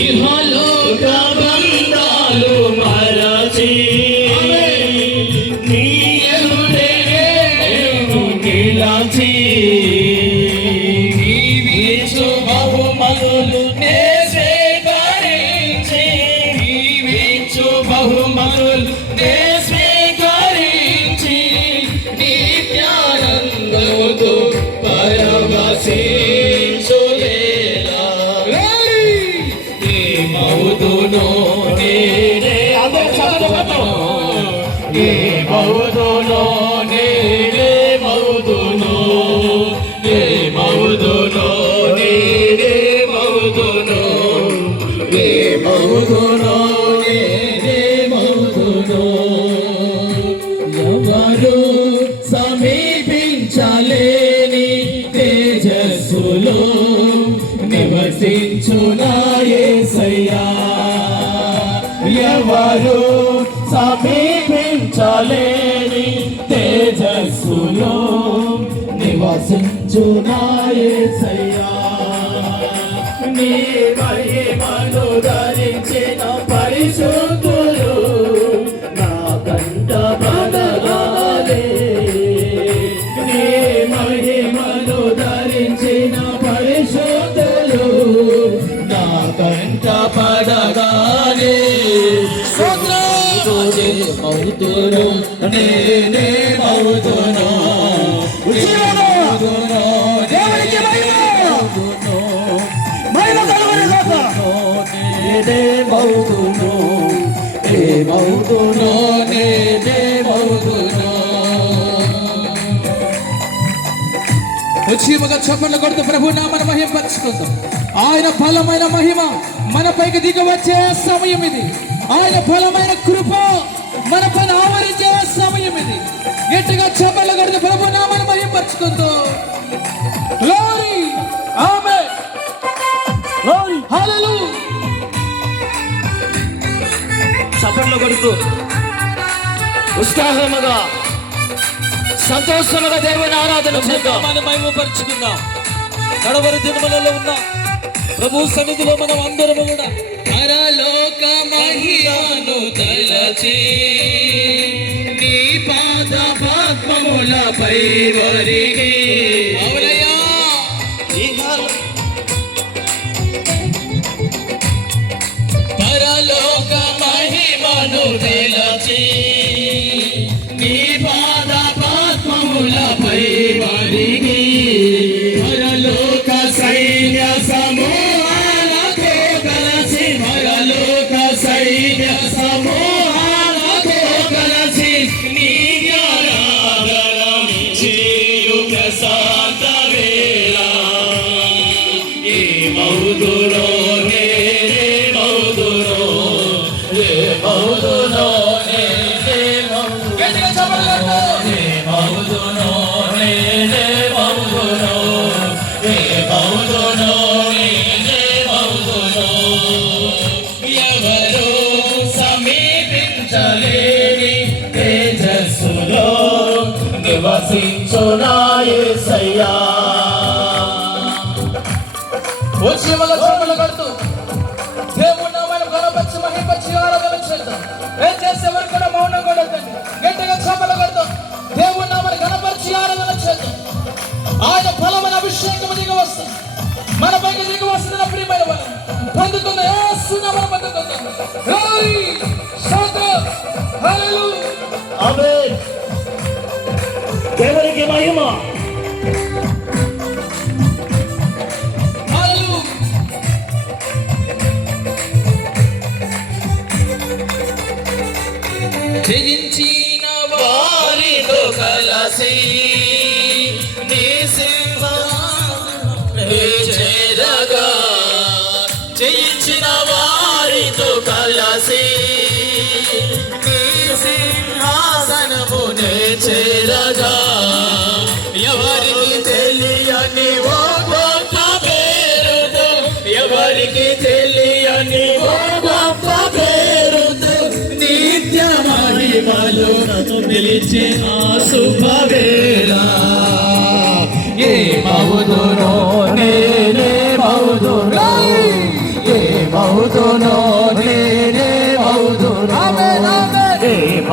ఇహలోక బంధాలు మరచి నీ ఎదుటే నిలచి నీవిచ్చు బహుమతులు నే స్వీకరించి నీవిచ్చు బహుమతులు నే స్వీకరించి నిత్యానందముతో పరవశించులే మౌదునో నేనే ఏ మౌదునో నేనే మౌదునో ఏ మౌదునో నేనే మౌదునో ఏ మౌదునో నేనే మౌదునో ఎవరు సమీపించలేని తేజస్సులో నివసించునా యేసయ్యా ఎవరు సమీపించలేని తేజస్సులో నివసించునా యేసయ్యా నీ మహిమను ధరించిన పరిశుద్ధులు నా కంట బదలాలే నీ మహిమను ధరించిన పరిశుద్ధులు నా కంట పడగానే మౌతును నేనే మౌతును నేనే మౌతును ఏ మౌతును నేనే మౌతును ఉచితముగా చప్పట్లు కొడుతూ ప్రభు నామమును మహిమపరచుకుందాం. ఆయన ఫలమైన మహిమ మనపైకి దిగి వచ్చే సమయం ఇది. ఆయన ఫలమైన కృప మన పైన ఆవరించే సమయం ఇది. గట్టిగా చప్పట్లు కొడుతూ ప్రభు నామమును మహిమపరచుకుందాం. గ్లోరీ ఆమేన్ గ్లోరీ హల్లెలూయా. చప్పట్లు కొడుతూ ఉత్సాహముగా సంతోషముగా దేవుని ఆరాధన చేద్దాం, మహిమపరచుకుందాం. కడవరి దినములలో ఉన్న ప్రభు సన్నిధిలో మనం అందరము కూడా పరలోక మహిమను తలచి నీ పాద పద్మములపై ఒరిగి అవునయ్యా పరలోక మహిమను తలచి నీ పాద పద్మములపై ఒరిగి పరలోక సైన్య సమూహాలతో కలిసి పరలోక సైన్య సమూహాలతో కలిసి నీ జ్ఞానాదరణ చేయు ప్రశాంత వేళ ఏ మౌదురో నేనే మౌదురో ఏ మౌదురో నేనే మౌదురో నేనే మౌదురో ఏ మౌదురో నేనే మౌదురో ఎవరు సమీపించలేని తేజస్సులో నివసించునా యేసయ్యా ఉచితముగా చప్పట్లు కొడుతూ దేవుని నామమును ఘనపరిచి మహిమపరిచి ఆరాధన చేద్దాం. ఏం చేసేవారు కూడా మౌనం కొడతండి. గట్టిగా చప్పట్లు కొడుతూ దేవుని నామమును ఘనపరిచి ఆరాధన చేద్దాం. ఆయన ఫలమైన అభిషేకం దిగి వస్తుంది, మన పైకి దిగి వస్తున్న ప్రియమైన వరం పొందుతున్న యేసు నామమున పొందుకుందాం. గ్లోరీ స్తోత్రం హల్లెలూయా ఆమేన్. దేవునికి మహిమ. హల్లెలూయా. జయించిన వారితో కలసి నీ సింహాసనముపై చేరగా జయించిన వారితో కలసి నీ సింహాసనమునే చేరగా ఎవరికి తెలియని ఓ గొప్ప పేరుతో ఎవరికి తెలియని ఓ గొప్ప పేరుతో నిత్య మహిమలు నిలిచే ఆ శుభవేళ ఏ మౌదునో నేనే మౌదునో ఏ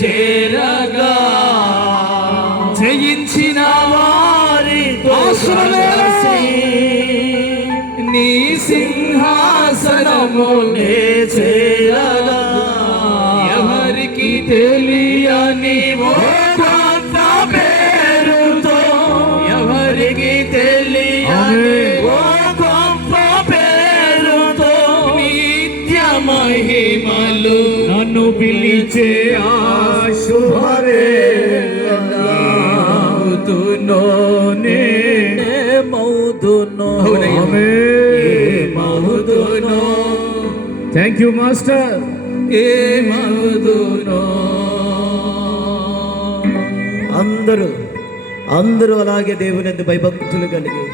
చేరగా జయించిన వారితో ఆశీర్వాదాలు. నీ సింహాసనమునే చేరగా ఎవరికి తెలియని ఓ కొత్త పేరుతో ఎవరికి తెలియని ఓ గొప్ప పేరుతో నిత్య మహిమలు నన్ను పిలిచే ఆ శుభవేళలో మౌదునో మౌదునో. Thank you master. ఏ మౌదునో. అందరూ అలాగే దేవుని భయభక్తులు కలిగి